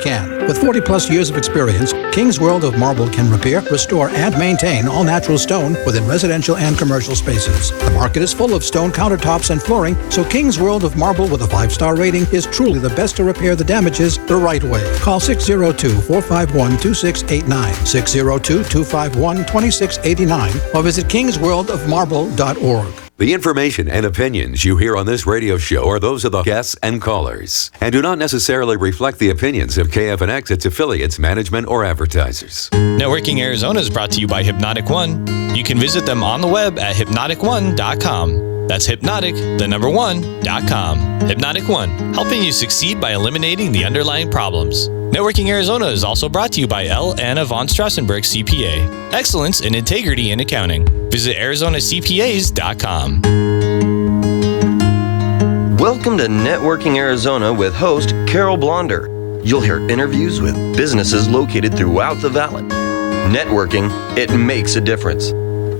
can. With 40-plus years of experience, King's World of Marble can repair, restore, and maintain all natural stone within residential and commercial spaces. The market is full of stone countertops and flooring, so King's World of Marble with a 5-star rating is truly the best to repair the damages the right way. Call 602-451-2689, 602-251-2689, or visit kingsworldofmarble.org. The information and opinions you hear on this radio show are those of the guests and callers and do not necessarily reflect the opinions of KFNX, its affiliates, management, or advertisers. Networking Arizona is brought to you by Hypnotic One. You can visit them on the web at hypnotic1.com. That's hypnotic1.com. Hypnotic One, helping you succeed by eliminating the underlying problems. Networking Arizona is also brought to you by L. Anna von Strassenberg CPA. Excellence in integrity in accounting. Visit ArizonaCPAs.com. Welcome to Networking Arizona with host Carol Blonder. You'll hear interviews with businesses located throughout the valley. Networking, it makes a difference.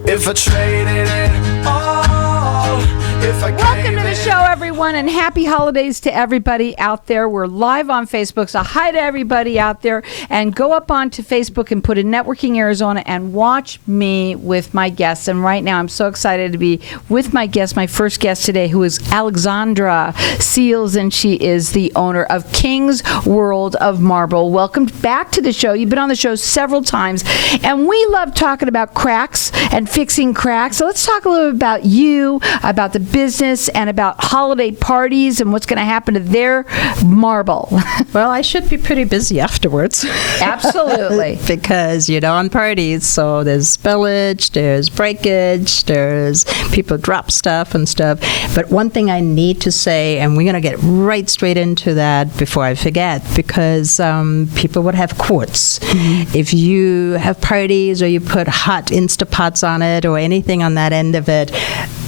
If I traded it all, if I Welcome to the show, everyone, and happy holidays to everybody out there. We're live on Facebook, so hi to everybody out there. And go up onto Facebook and put in Networking Arizona and watch me with my guests. And right now, I'm so excited to be with my guest, my first guest today, who is Alexandra Seals, and she is the owner of King's World of Marble. Welcome back to the show. You've been on the show several times, and we love talking about cracks and fixing cracks. So let's talk a little bit about you, about the business, and about holiday parties and what's going to happen to their marble. Well, I should be pretty busy afterwards. Absolutely. Because, on parties, so there's spillage, there's breakage, there's people drop stuff and stuff. But one thing I need to say, and we're going to get right straight into that before I forget, because people would have quartz. Mm-hmm. If you have parties or you put hot Instapots on it or anything on that end of it,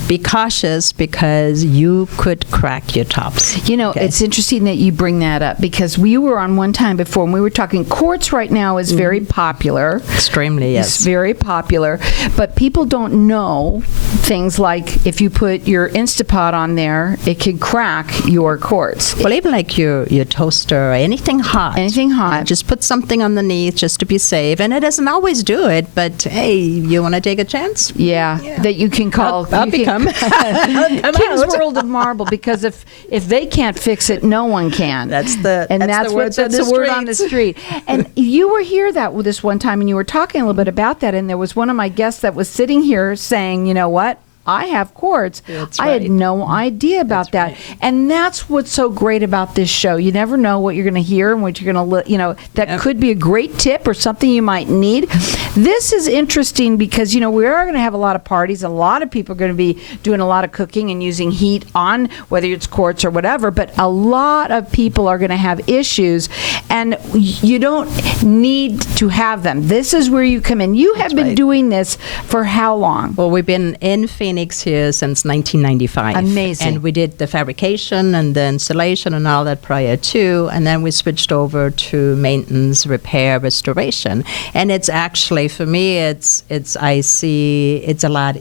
be cautious because you could crack your tops. Okay. It's interesting that you bring that up because we were on one time before and we were talking quartz right now is very popular. Extremely, yes. It's very popular. But people don't know things like if you put your Instapot on there, it can crack your quartz. Well, even like your toaster or anything hot. Anything hot. Just put something underneath just to be safe. And it doesn't always do it, but hey, you want to take a chance? Yeah. That you can call. I'll become King's World of Marble, because if they can't fix it, no one can. That's the word on the street. And you were here this one time, and you were talking a little bit about that. And there was one of my guests that was sitting here saying, "You know what? I have quartz." That's I right. had no idea about that. Right. And that's what's so great about this show. You never know what you're going to hear and what you're going to, that could be a great tip or something you might need. This is interesting because, we are going to have a lot of parties. A lot of people are going to be doing a lot of cooking and using heat on, whether it's quartz or whatever, but a lot of people are going to have issues, and you don't need to have them. This is where you come in. You have been doing this for how long? Well, we've been in Phoenix here since 1995. Amazing. And we did the fabrication and the installation and all that prior to, and then we switched over to maintenance, repair, restoration. And it's actually, for me, it's a lot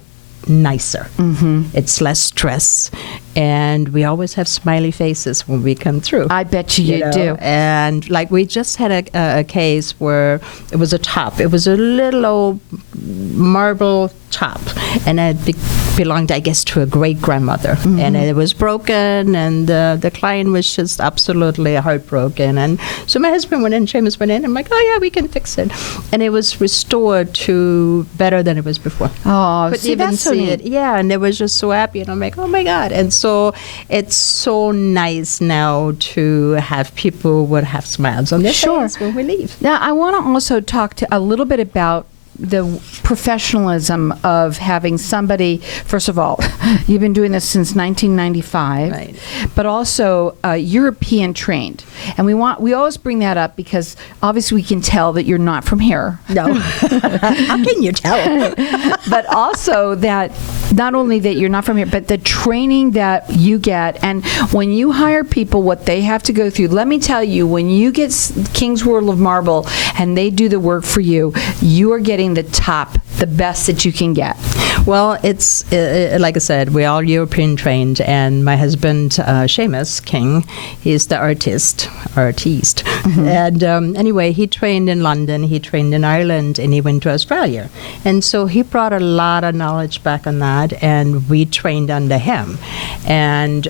nicer. Mm-hmm. It's less stress. And we always have smiley faces when we come through. I bet you do. And like we just had a case where it was a top. It was a little old marble top. And it belonged, I guess, to a great-grandmother. Mm-hmm. And it was broken, and the client was just absolutely heartbroken. And so my husband went in, Seamus went in, and I'm like, oh, yeah, we can fix it. And it was restored to better than it was before. Oh, couldn't even see it. Yeah, and they was just so happy. And I'm like, oh, my God. And so it's so nice now to have people would have smiles on their face when we leave. Now, I want to also talk a little bit about the professionalism of having somebody. First of all, you've been doing this since 1995, right, but also European trained. And we always bring that up because obviously we can tell that you're not from here. No. How can you tell? But also that not only that you're not from here, but the training that you get. And when you hire people, what they have to go through, let me tell you, when you get King's World of Marble and they do the work for you, you are getting the top, the best that you can get. Well, it's like I said, we're all European trained, and my husband, Seamus King, he's the artiste. And anyway, he trained in London, he trained in Ireland, and he went to Australia. And so he brought a lot of knowledge back on that, and we trained under him. And,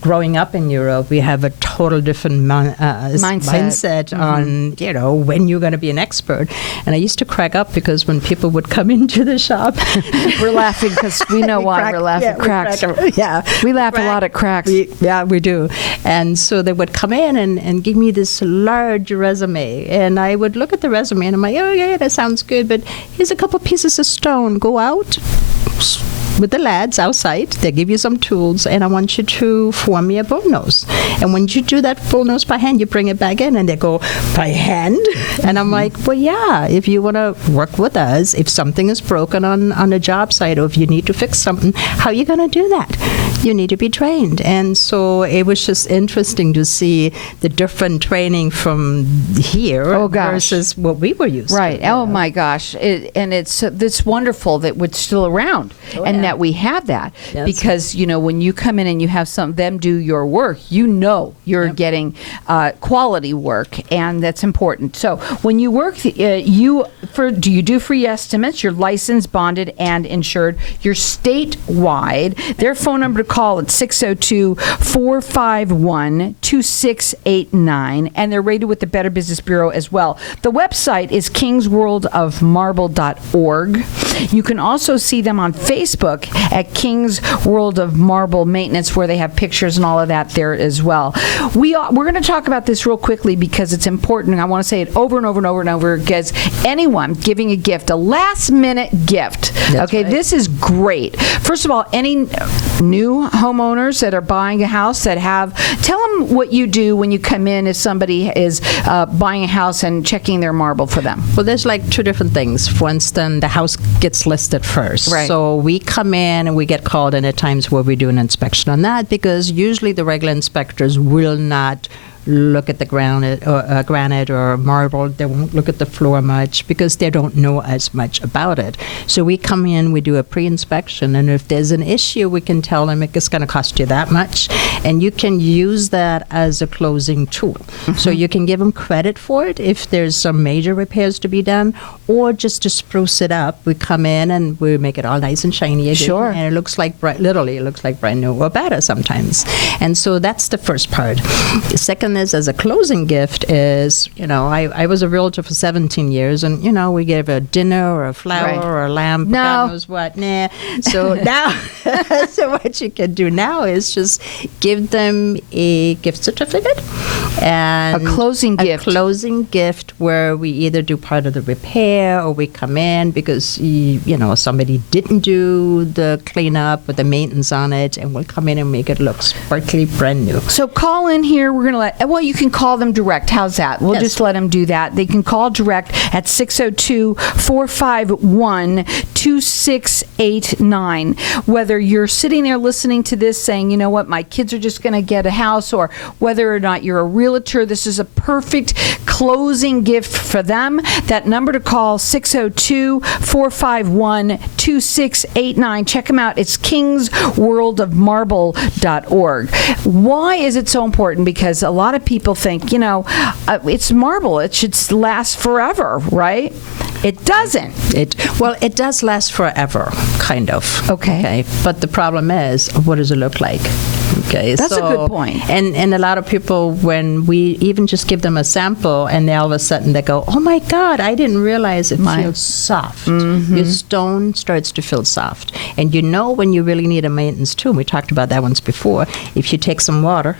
growing up in Europe, we have a total different mindset on, when you're going to be an expert. And I used to crack up because when people would come into the shop, we're laughing because we know why we're laughing. Cracks. We laugh a lot at cracks. We do. And so they would come in and give me this large resume. And I would look at the resume and I'm like, oh, yeah, that sounds good. But here's a couple pieces of stone. Go out with the lads outside. They give you some tools, and I want you to form me a bullnose. And when you do that bullnose by hand, you bring it back in, and they go, by hand? And I'm like, well, yeah, if you want to work with us, if something is broken on a job site, or if you need to fix something, how are you going to do that? You need to be trained. And so it was just interesting to see the different training from here versus what we were used to. Right. Oh, my gosh. It's wonderful that we're still around and that we have that. Yes. Because, when you come in and you have them do your work, you're getting quality work, and that's important. So when you work, do you do free estimates? You're licensed, bonded, and insured. You're statewide. Their phone number to call at 602-451-2689, and they're rated with the Better Business Bureau as well. The website is kingsworldofmarble.org. You can also see them on Facebook at King's World of Marble Maintenance, where they have pictures and all of that there as well. We're going to talk about this real quickly because it's important. I want to say it over and over and over and over, because anyone giving a gift, a last-minute gift, this is great. First of all, any new homeowners that are buying a house tell them what you do when you come in if somebody is buying a house and checking their marble for them. Well, there's like two different things. For instance, the house gets listed first. Right. So we come in and we get called in at times where we do an inspection on that, because usually the regular inspectors will not look at the granite or marble. They won't look at the floor much because they don't know as much about it. So we come in, we do a pre-inspection, and if there's an issue, we can tell them it's going to cost you that much, and you can use that as a closing tool. Mm-hmm. So you can give them credit for it if there's some major repairs to be done, or just to spruce it up. We come in and we make it all nice and shiny again. Sure. And it looks like literally it looks like brand new, or better sometimes. And so that's the first part. The second is, as a closing gift, is, I was a realtor for 17 years, and, we gave a dinner or a flower or a lamp, God knows what. Nah. So now, so what you can do now is just give them a gift certificate and a closing gift where we either do part of the repair, or we come in because, somebody didn't do the cleanup or the maintenance on it, and we'll come in and make it look sparkly brand new. So call in here. We're going to you can call them direct. How's that? We'll just let them do that. They can call direct at 602-451-2689. Whether you're sitting there listening to this saying, my kids are just going to get a house, or whether or not you're a realtor, this is a perfect closing gift for them. That number to call, 602-451-2689. Check them out. It's kingsworldofmarble.org. Why is it so important? Because a lot of people think, it's marble. It should last forever, right? It doesn't. It does last forever, kind of. Okay. But the problem is, what does it look like? Okay. That's a good point. And a lot of people, when we even just give them a sample, and they all of a sudden they go, oh my God, I didn't realize it feels soft. Mm-hmm. Your stone starts to feel soft. And when you really need a maintenance too, we talked about that once before, if you take some water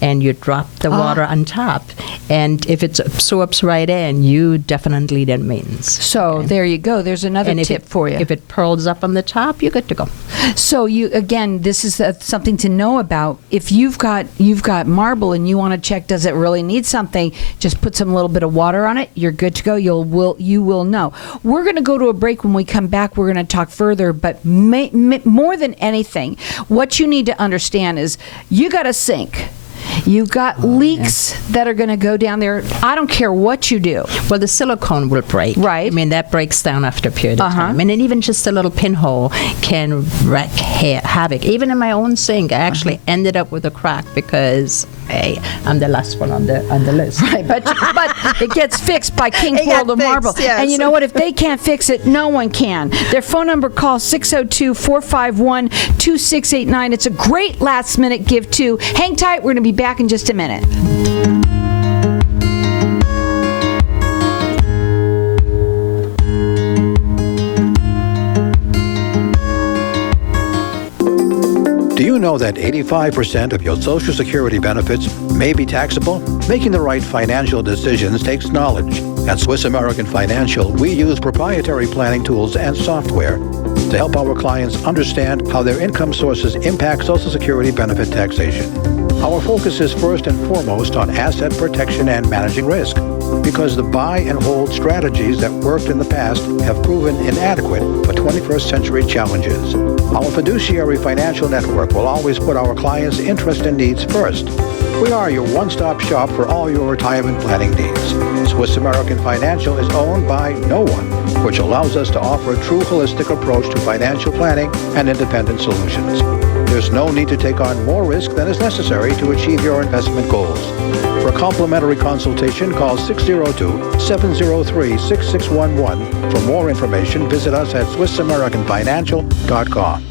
and you drop the water on top, and if it absorbs right in, you definitely need maintenance. So there you go. There's another tip for you. If it pearls up on the top, you're good to go. So this is something to know about. If you've got marble and you want to check, does it really need something? Just put some little bit of water on it. You're good to go. You will know. We're going to go to a break. When we come back, we're going to talk further. But more than anything, what you need to understand is you got a sink. You've got leaks that are going to go down there. I don't care what you do. Well, the silicone will break. Right. I mean, that breaks down after a period of time. And then even just a little pinhole can wreak havoc. Even in my own sink, I actually ended up with a crack because, hey, I'm the last one on the list. Right, but it gets fixed by King's World of Marble. Yes. And you know what? If they can't fix it, no one can. Their phone number, call 602-451-2689. It's a great last-minute give, too. Hang tight. We're going to be back in just a minute. Do you know that 85% of your Social Security benefits may be taxable? Making the right financial decisions takes knowledge. At Swiss American Financial, we use proprietary planning tools and software to help our clients understand how their income sources impact Social Security benefit taxation. Our focus is first and foremost on asset protection and managing risk, because the buy and hold strategies that worked in the past have proven inadequate for 21st century challenges. Our fiduciary financial network will always put our clients' interests and needs first. We are your one-stop shop for all your retirement planning needs. Swiss American Financial is owned by no one, which allows us to offer a true holistic approach to financial planning and independent solutions. There's no need to take on more risk than is necessary to achieve your investment goals. For a complimentary consultation, call 602-703-6611. For more information, visit us at SwissAmericanFinancial.com.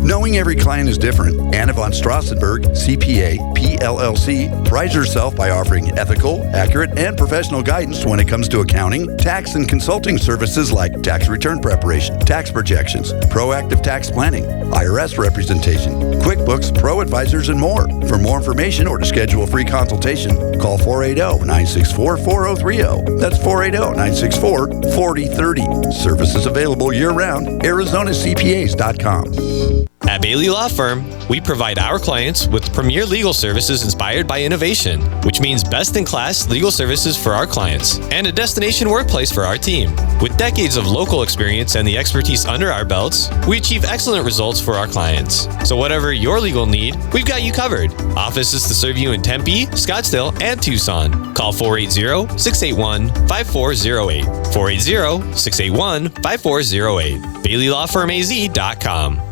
Knowing every client is different, Anna von Strassenberg, CPA, PLLC, prides herself by offering ethical, accurate, and professional guidance when it comes to accounting, tax, and consulting services like tax return preparation, tax projections, proactive tax planning, IRS representation, QuickBooks, Pro Advisors, and more. For more information or to schedule a free consultation, call 480-964-4030. That's 480-964-4030. Services available year-round. ArizonaCPAs.com. At Bailey Law Firm, we provide our clients with premier legal services inspired by innovation, which means best-in-class legal services for our clients and a destination workplace for our team. With decades of local experience and the expertise under our belts, we achieve excellent results for our clients. So whatever your legal need, we've got you covered. Offices to serve you in Tempe, Scottsdale, and Tucson. Call 480-681-5408. 480-681-5408. BaileyLawFirmAZ.com.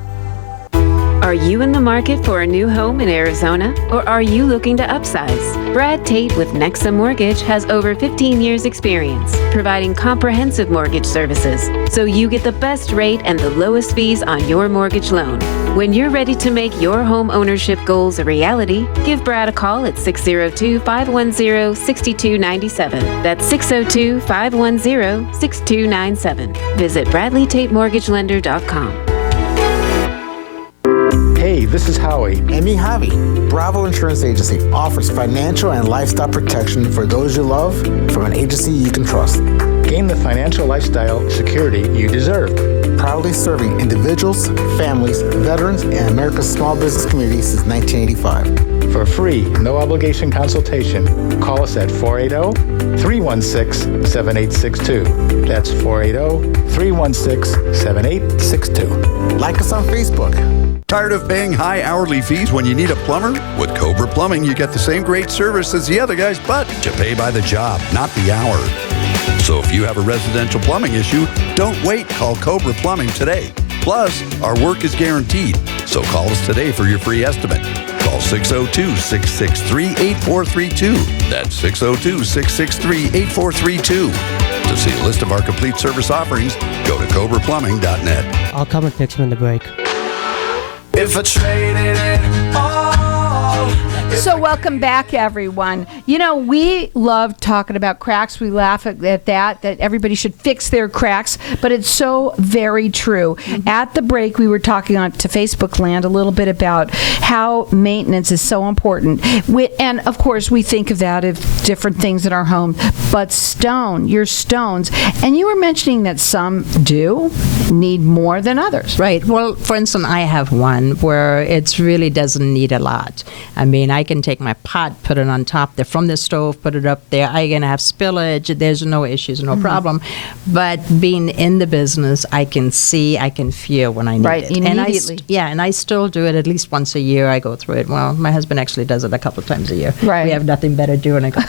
Are you in the market for a new home in Arizona, or are you looking to upsize? Brad Tate with Nexa Mortgage has over 15 years experience providing comprehensive mortgage services, so you get the best rate and the lowest fees on your mortgage loan. When you're ready to make your home ownership goals a reality, give Brad a call at 602-510-6297. That's 602-510-6297. Visit BradleyTateMortgageLender.com. Hey, this is Howie. And me, Javi. Bravo Insurance Agency offers financial and lifestyle protection for those you love from an agency you can trust. Gain the financial lifestyle security you deserve. Proudly serving individuals, families, veterans, and America's small business community since 1985. For a free, no-obligation consultation, call us at 480-316-7862. That's 480-316-7862. Like us on Facebook. Tired of paying high hourly fees when you need a plumber? With Cobra Plumbing, you get the same great service as the other guys, but you pay by the job, not the hour. So if you have a residential plumbing issue, don't wait. Call Cobra Plumbing today. Plus, our work is guaranteed. So call us today for your free estimate. Call 602-663-8432. That's 602-663-8432. To see a list of our complete service offerings, go to CobraPlumbing.net. I'll come and fix him in the break. If I traded it all. So welcome back, everyone. You know, we love talking about cracks. We laugh at that everybody should fix their cracks, but it's so very true. Mm-hmm. At the break, we were talking on to Facebook Land a little bit about how maintenance is so important. And, of course, we think of that of different things in our home, but your stones, and you were mentioning that some do need more than others. Right. Well, for instance, I have one where it really doesn't need a lot. I mean, I I can take my pot, put it on top there from the stove, put it up there. I can have spillage. There's no issues, no problem. But being in the business, I can see, I can feel when I need it. Immediately. And I still do it at least once a year. I go through it. Well, my husband actually does it a couple of times a year. Right. We have nothing better to do, and I go,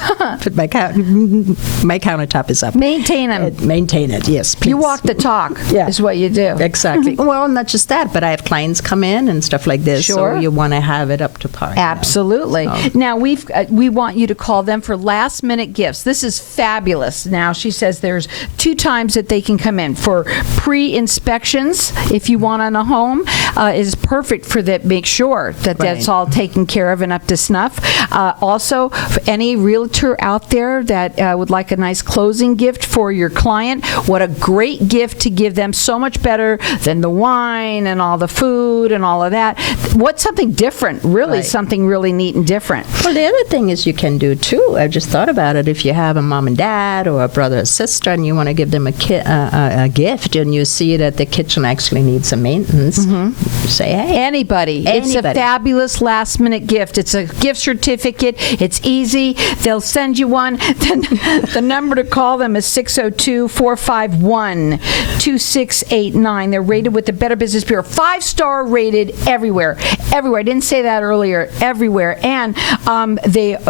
put my countertop is up. Maintain them. Maintain it, yes. Please. You walk the talk is what you do. Exactly. Well, not just that, but I have clients come in and stuff like this. Sure. So you want to have it up to par. Absolutely. So. Now, we want you to call them for last-minute gifts. This is fabulous. Now, she says there's 2 times that they can come in. For pre-inspections, if you want on a home, is perfect for that. Make sure that that's all taken care of and up to snuff. Also, for any realtor out there that would like a nice closing gift for your client, what a great gift to give them. So much better than the wine and all the food and all of that. What's something different? Really, something really neat and different. Well, the other thing is you can do too. I just thought about it. If you have a mom and dad or a brother or sister, and you want to give them a gift, and you see that the kitchen actually needs some maintenance, you say, hey, anybody. It's a fabulous last-minute gift. It's a gift certificate. It's easy. They'll send you one. The number to call them is 602-451-2689. They're rated with the Better Business Bureau. 5-star rated everywhere. Everywhere. I didn't say that earlier. Everywhere. And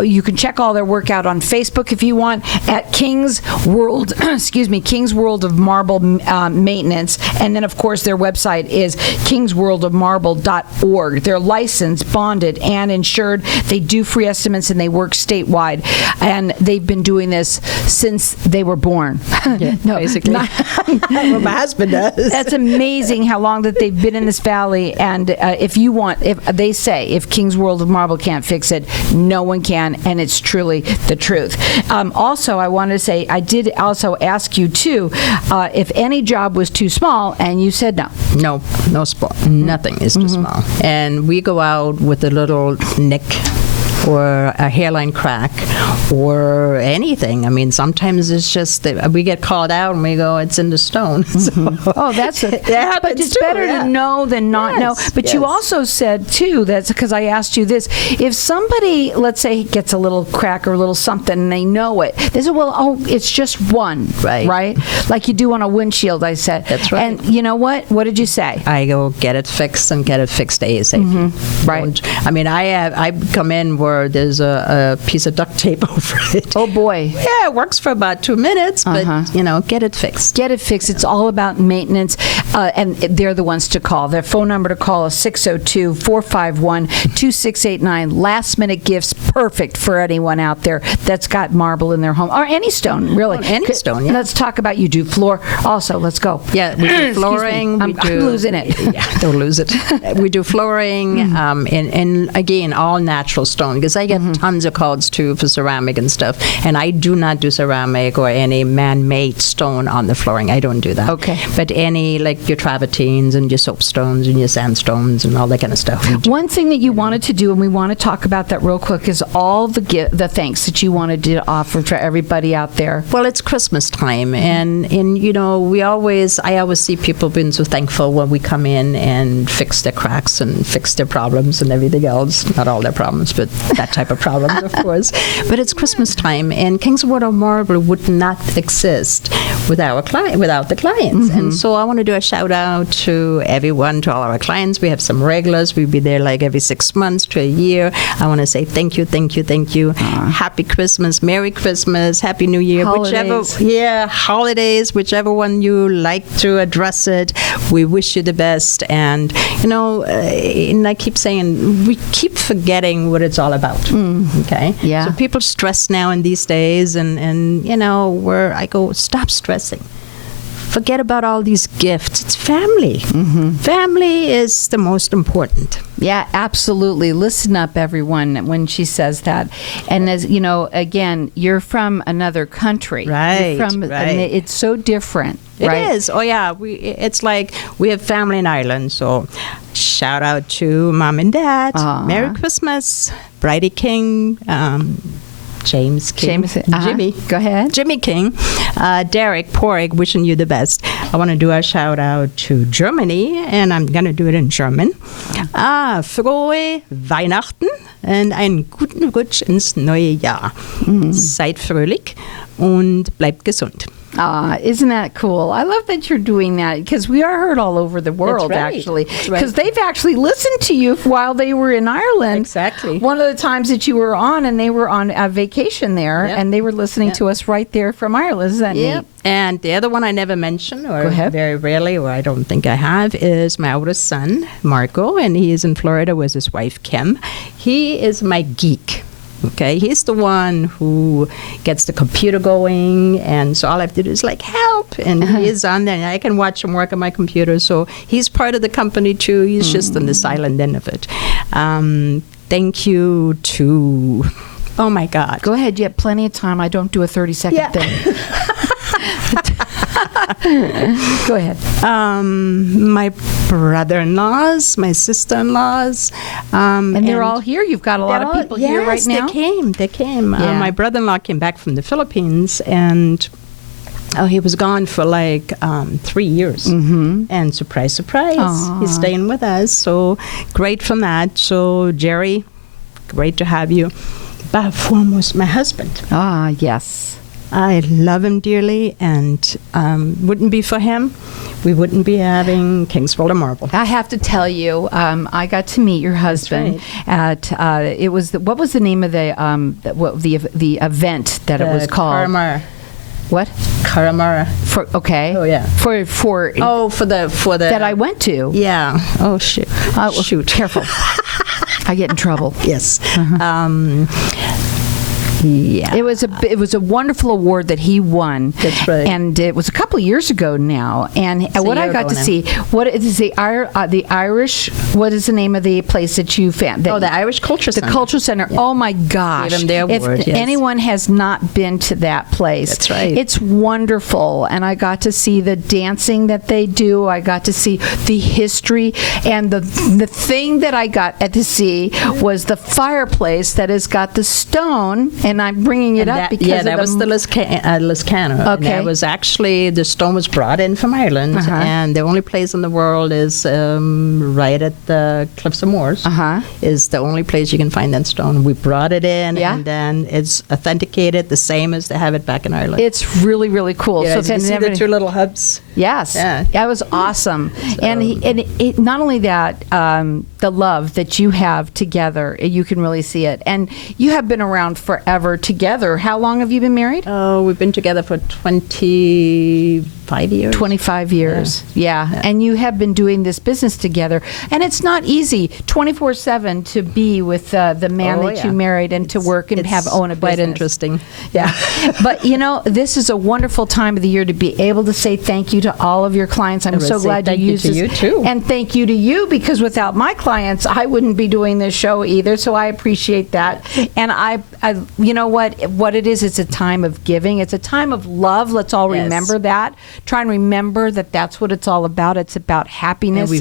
you can check all their work out on Facebook if you want at King's World, King's World of Marble Maintenance. And then, of course, their website is kingsworldofmarble.org. They're licensed, bonded, and insured. They do free estimates, and they work statewide. And they've been doing this since they were born. Yeah, no, basically. Well, my husband does. That's amazing how long that they've been in this valley. And if they say if King's World of Marble can't fix it, no one can, and it's truly the truth. Also, I wanted to say, I did also ask you too, if any job was too small, and you said no. No small. Nothing is too small. And we go out with a little nick or a hairline crack or anything. I mean, sometimes it's just that we get called out and we go, it's in the stone. Oh, that's it. But it's better to know than not know. But you also said, too, that's because I asked you this, if somebody, let's say, gets a little crack or a little something and they know it, they say, well, it's just one, right? Like you do on a windshield, I said. That's right. And you know what? What did you say? I go, get it fixed and get it fixed ASAP. Right. I mean, I come in where there's a piece of duct tape over it. Oh, boy. Yeah, it works for about 2 minutes, but, get it fixed. Get it fixed. It's all about maintenance, and they're the ones to call. Their phone number to call is 602-451-2689. Last-minute gifts, perfect for anyone out there that's got marble in their home, or any stone, really. Any stone, yeah. Let's talk about, you do floor also. Let's go. Yeah, we do flooring. I'm losing it. Yeah, don't lose it. We do flooring, and again, all natural stone, because I get tons of calls, too, for ceramic and stuff, and I do not do ceramic or any man-made stone on the flooring. I don't do that. Okay. But any, like your travertines and your soapstones and your sandstones and all that kind of stuff. One thing that you wanted to do, and we want to talk about that real quick, is all the thanks that you wanted to offer for everybody out there. Well, it's Christmas time, and I always see people being so thankful when we come in and fix their cracks and fix their problems and everything else. Not all their problems, but that type of problems, of course. But it's Christmas time, and King's World of Marble would not exist without the clients. And so I want to do a shout out to everyone, to all our clients. We have some regulars. We'll be there like every 6 months to a year. I want to say thank you, thank you, thank you. Happy Christmas, Merry Christmas, Happy New Year, holidays, whichever one you like to address it. We wish you the best, and and I keep saying we keep forgetting what it's all about. Okay, yeah. So people stress now in these days, and where I go, stop stressing. Forget about all these gifts. It's family. Family is the most important. Yeah, absolutely. Listen up, everyone, when she says that. And as you know, again, you're from another country. Right. And it's so different. It right? is. Oh, yeah. It's like we have family in Ireland. So shout out to Mom and Dad. Merry Christmas. Bridie King. James King. Jimmy. Go ahead. Jimmy King. Derek Porig, wishing you the best. I want to do a shout out to Germany, and I'm going to do it in German. Frohe Weihnachten. und einen guten Rutsch ins neue Jahr. Seid fröhlich und bleibt gesund. Isn't that cool? I love that you're doing that because we are heard all over the world, right. actually. That's right. Because they've actually listened to you while they were in Ireland. Exactly. One of the times that you were on and they were on a vacation there Yep. and they were listening Yep. to us right there from Ireland. Isn't that neat? And the other one I never mention, or Go ahead. very rarely, or I don't think I have, is my oldest son, Marco, and he is in Florida with his wife, Kim. He is my geek. Okay, he's the one who gets the computer going, and so all I have to do is like help, and he is on there, and I can watch him work on my computer. So he's part of the company too. He's just on the silent end of it. Thank you to, oh my God. Go ahead. You have plenty of time. I don't do a 30-second thing. Go ahead. My brother-in-laws, my sister-in-laws. And they're all here. You've got a lot of people here right now. They came. Yeah. My brother-in-law came back from the Philippines, and he was gone for like 3 years. Mm-hmm. And surprise, he's staying with us. So great from that. So Jerry, great to have you. But foremost, my husband. Yes. I love him dearly, and wouldn't be for him, we wouldn't be having King's World of Marble. I have to tell you, I got to meet your husband at it was what was the name of the event that it was called? Karamara. What? Karamara. Okay. Oh yeah. For the that I went to. Yeah. Oh shoot. Shoot. Careful. I get in trouble. Yes. Yeah. It was a wonderful award that he won. That's right. And it was a couple of years ago now. And what I got to see, what is the Irish? What is the name of the place that you found? The Irish Culture Center. The Culture Center. Yeah. Oh my gosh! Gave him the award. If anyone has not been to that place, that's right. It's wonderful, and I got to see the dancing that they do. I got to see the history, and the thing that I got to see was the fireplace that has got the stone. And I'm bringing it up because that was the Liscannor. Okay, and that was actually the stone was brought in from Ireland, and the only place in the world is right at the Cliffs of Moors. Is the only place you can find that stone. We brought it in, and then it's authenticated the same as they have it back in Ireland. It's really, really cool. Yeah, so you can see the two little hubs. Yes, that was awesome. So. And not only that, the love that you have together, you can really see it. And you have been around forever together. How long have you been married? Oh, we've been together for 25 years. 25 years, yeah. And you have been doing this business together. And it's not easy 24/7 to be with the man that you married and to work and own a business. Quite interesting. Yeah. But, this is a wonderful time of the year to be able to say thank you to all of your clients. I'm so glad you used this. Thank you to you, too. And thank you to you, because without my clients, I wouldn't be doing this show either. So I appreciate that. And I you know what it is? It's a time of giving. It's a time of love. Let's all remember that. Try and remember that that's what it's all about. It's about happiness. And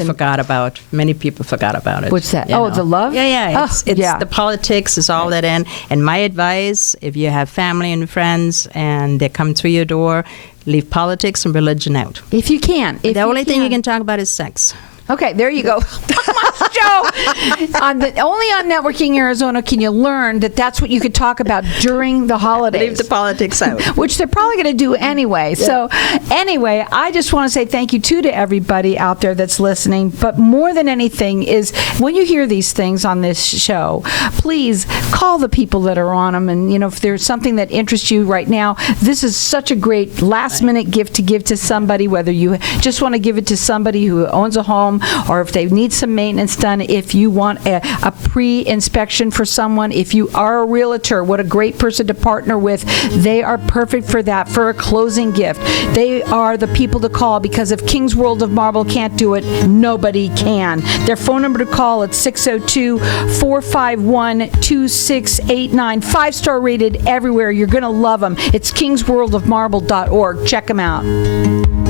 many people forgot about it. What's that? The love? Yeah. It's the politics. It's all that in. And my advice, if you have family and friends and they come through your door, leave politics and religion out. If you can. The only thing you can talk about is sex. Okay, there you go. Joe, only on Networking Arizona can you learn that that's what you could talk about during the holidays. Leave the politics out. Which they're probably going to do anyway. Yeah. So anyway, I just want to say thank you to everybody out there that's listening. But more than anything is when you hear these things on this show, please call the people that are on them. And, if there's something that interests you right now, this is such a great last-minute gift to give to somebody, whether you just want to give it to somebody who owns a home or if they need some maintenance done, if you want a pre-inspection for someone, if you are a realtor, what a great person to partner with. They are perfect for that, for a closing gift. They are the people to call, because if King's World of Marble can't do it, nobody can. Their phone number to call is 602-451-2689. 5-star rated everywhere. You're going to love them. It's kingsworldofmarble.org. Check them out.